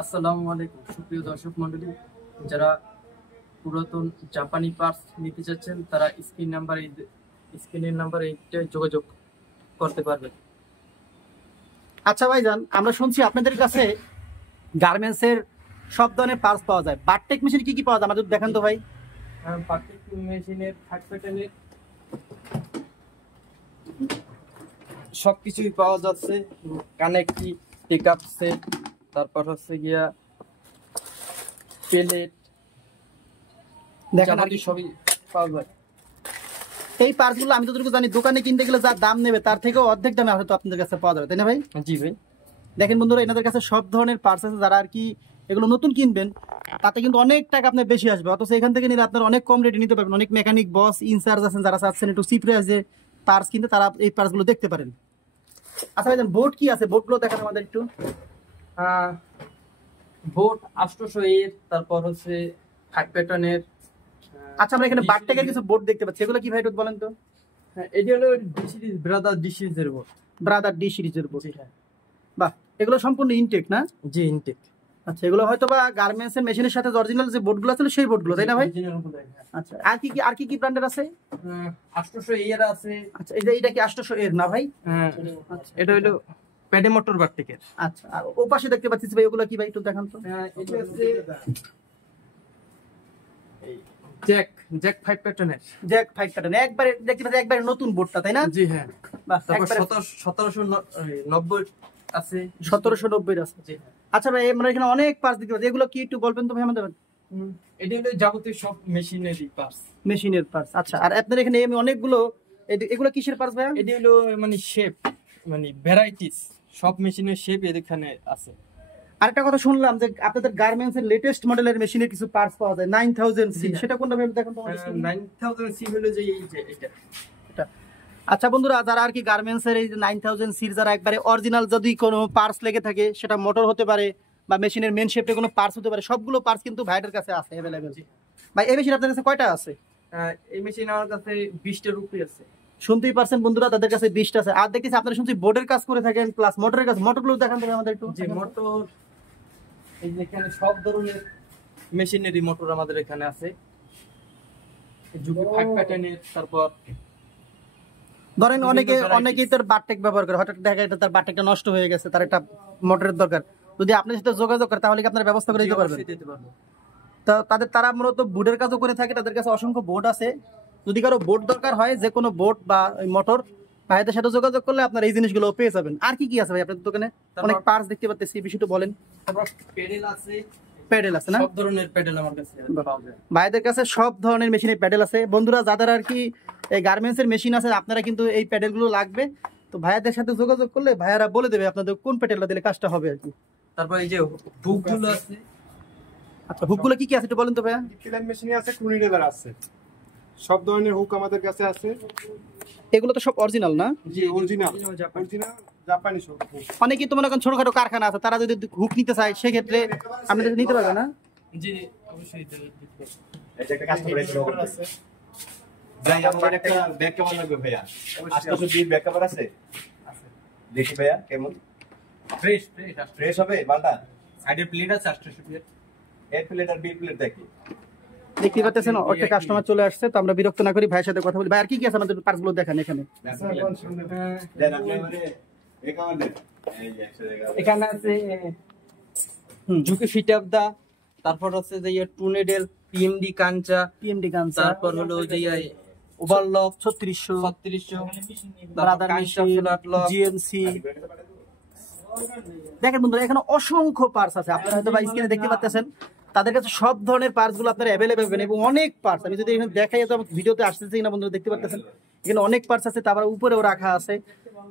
আসসালামু আলাইকুম সুপ্রিয় দর্শক মণ্ডলী, যারা পুরাতন জাপানি পার্টস নিতে চাচ্ছেন তারা স্ক্রিনের নাম্বার এইটায় যোগাযোগ করতে পারবেন। আচ্ছা ভাইজান, আমরা শুনছি আপনাদের কাছে গার্মেন্টস এর সব ধরনের পার্টস পাওয়া যায়। বারটেক মেশিন কি কি পাওয়া যায় আমাদের দেখান তো ভাই। পার্টিক মেশিনের থার্ড প্যাটার্নের সবকিছুই পাওয়া যাচ্ছে। কানেক্টি, টেকআপ সেট, তারপর হচ্ছে গিয়া পেলেট, দেখেন যাবতীয় সবই পাওয়া যায়। এই পার্টস গুলো আমি যতটুকু জানি দোকানে কিনতে গেলে যা দাম নেবে তার থেকেও অর্ধেক দামে হয়তো আপনাদের কাছে পাওয়া যাবে, তাই না ভাই? জি ভাই। দেখেন বন্ধুরা, এনাদের কাছে সব ধরনের পার্টস আছে। যারা আর কি এগুলো নতুন কিনবেন তাতে কিন্তু অনেক টাকা আপনার বেশি আসবে, অথচ এখান থেকে নিলে আপনার অনেক কম রেটে নিতে পারবেন। অনেক মেকানিক বস ইনচার্জ আছেন যারা চাচ্ছেন একটু চিপ প্রাইসে পার্টস কিনতে, তারা এই পার্টস গুলো দেখতে পারেন। আচ্ছা ভাইজান, বোর্ড কি আছে? বোর্ড গুলো দেখান আমাদের একটু। বোট 800 এর, তারপর হচ্ছে থার্ড প্যাটার্নের। আচ্ছা, আমরা এখানে বারটেকের কিছু বোর্ড দেখতে পাচ্ছি, এগুলো কি ভাই একটু বলেন তো। এটি হলো ডি সিরিজ, ব্রাদার ডি সিরিজের বোর্ড। ব্রাদার ডি সিরিজের বোর্ড। জি হ্যাঁ। বাহ, এগুলো সম্পূর্ণ ইনটেক না? জি ইনটেক। আচ্ছা, এগুলো হয়তো বা গার্মেন্টস এর মেশিনের সাথে অরিজিনাল যে বোর্ডগুলো ছিল সেই বোর্ডগুলো, তাই না ভাই? আচ্ছা, আর কি কি ব্র্যান্ডের আছে? 800 এর আছে। আচ্ছা, এইটা কি 800 এর না ভাই? আচ্ছা, এটা হলো প্যাডে মোটর বারটেকের। আচ্ছা, আর ও পাশে দেখতে পাচ্ছি ভাই, ওগুলো কি ভাই একটু দেখান তো। এটা হচ্ছে জ্যাক 5 প্যাটার্নের। জ্যাক 5 প্যাটার্ন, একবারে দেখতে পাচ্ছি একবারে নতুন বোর্ডটা, তাই না? জি হ্যাঁ। বাহ, তারপর একবারে 1790 আছে। 1790 আছে। জি। আচ্ছা ভাই, আমরা এখানে অনেক পার্টস দেখতে পাচ্ছি, এগুলো কি একটু বলবেন তো ভাই আমাদের? এটি হলো যাবতীয় সব মেশিনারি পার্টস। মেশিনের পার্টস। আচ্ছা, আর আপনাদের এখানে এমনি অনেকগুলো এগুলো কিসের পার্টস ভাই? এটি হলো মানে শেপ, মানে ভ্যারাইটিস, সব মেশিনের শেপ এখানে আছে। আরেকটা কথা শুনলাম যে আপনাদের গার্মেন্টস এর লেটেস্ট মডেলের মেশিনের কিছু পার্টস পাওয়া যায় 9000 সি, সেটা কোনটা ভাই দেখুন তো আমাদের সামনে। 9000 সি হলো যে এই যে এটা। আচ্ছা বন্ধুরা, যারা আর কি গার্মেন্টস এর এই যে 9000 সির যারা একবারে অরিজিনাল যদি কোনো পার্টস লেগে থাকে, সেটা মোটর হতে পারে বা মেশিনের মেন শেপে কোনো পার্টস হতে পারে, সবগুলো পার্টস কিন্তু ভাইদের কাছে আছে अवेलेबल। ভাই, এই মেশিন আপনাদের কাছে কয়টা আছে? এই মেশিন আমার কাছে 20টার উপরে আছে। শুনতেই পারছেন বন্ধুরা, তাদের কাছে 20টা আছে। আর দেখতেছি আপনারা শুনছি বোর্ডের কাজ করে থাকেন প্লাস মোটরের কাজ। মোটরগুলো দেখান তো আমাদের একটু। যে মোটর, এই যে এখানে সব ধরনের মেশিনারি মোটর আমাদের এখানে আছে। যুগি 5 প্যাটার্নের। তারপর ধরেন অনেকেই তার বারটেক ব্যবহার করে, হঠাৎ দেখা যায় তার বারটেকটা নষ্ট হয়ে গেছে, তার একটা মোটরের দরকার। যদি আপনার সাথে যোগাযোগ করে তাহলে কি আপনারা ব্যবস্থা করে দিতে পারবেন? দিতে পারবো। তো তারা মূলত বোর্ডের কাজও করে থাকে, তাদের কাছে অসংখ্য বোর্ড আছে। যদি কারো বোর্ড দরকার হয়, যে কোনো বোর্ড বা মোটর, ভাইদের সাথে যোগাযোগ করলে আপনারা এই জিনিসগুলো পেয়ে যাবেন। আর কি কি আছে ভাই আপনাদের দোকানে? অনেক পার্টস দেখতে পাচ্ছি, এই বিষয়টা বলেন। তারপর প্যাডেল আছে। প্যাডেল আছে না? সব ধরনের প্যাডেল আমার কাছে পাওয়া যায়। ভাইদের কাছে সব ধরনের মেশিনের প্যাডেল আছে। বন্ধুরা, যাদের আর কি এই গার্মেন্টস এর মেশিন আছে, আপনারা কিন্তু এই প্যাডেলগুলো লাগবে, তো ভাইয়াদের সাথে যোগাযোগ করলে ভাইয়ারা বলে দেবে আপনাদের কোন প্যাডেলটা দিলে কাজটা হবে আর কি। তারপর এই যে হুকগুলো আছে। আচ্ছা, হুকগুলো কি কি আছে একটু বলেন তো ভাইয়া। ডিক্লাইন মেশিনে আছে, ক্রুনিডেলার আছে, সব ধরনের হুক আমাদের কাছে আছে। এগুলো তো সব অরিজিনাল না? জি, অরিজিনাল জাপানি সব। অনেকেই তো মনে করেন ছোটখাটো কারখানা আছে, তারা যদি হুক নিতে চায় সেক্ষেত্রে আপনাদের নিতে পারবে না? জি অবশ্যই দিতে পারবো। এই যে একটা কাস্টমার আছে ভাই, আমার একটা ব্যাক কভার লাগবে ভাইয়া। 820 ব্যাক কভার আছে? দেখি ভাইয়া কেমন ফ্রেশ হবে মালটা। সাইডে প্লেট আছে 800 প্লেট। এ প্লেট আর বি প্লেট দেখি। দেখতে পাচ্ছেন একটা কাস্টমার চলে আসছে, তো আমরা বিরক্ত না করি, ভাইয়ের সাথে কথা বলি। ভাই, আর কি কি আছে আমাদের পার্টসগুলো দেখান এখানে। দেন আপনি আমারে এই কভার দেন। এই যে 100 টাকা এখানে আছে ঝুঁকি ফিট আপ দা, তারপর হচ্ছে যে টুনেডেল, পিএমডি কাঞ্চা, তারপর হলো যে ওভারলক 3600 ব্রাদার জিএমসি। দেখেন বন্ধুরা, এখানে অসংখ্য পার্টস আছে, আপনারা হয়তো বা স্ক্রিনে দেখতে পাচ্ছেন। তাদের কাছে সব ধরনের পার্টস গুলো আপনারা অ্যাভেলেবেল পাবেন, এবং অনেক পার্টস আমি যদি এখানে দেখাই তো ভিডিওতে আসতেছি না বন্ধুরা, দেখতে পাচ্ছেন এখানে অনেক পার্টস আছে, তারপর উপরেও রাখা আছে।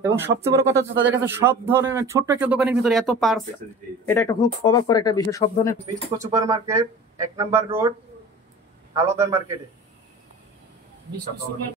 এবং সবচেয়ে বড় কথা হচ্ছে তাদের কাছে সব ধরনের, ছোট্ট একটা দোকানের ভিতরে এত পার্টস, এটা একটা খুব অবাক করা একটা বিষয়। সব ধরনের। মিসকো সুপার মার্কেট, 1 নম্বর রোড, হালদার মার্কেটে।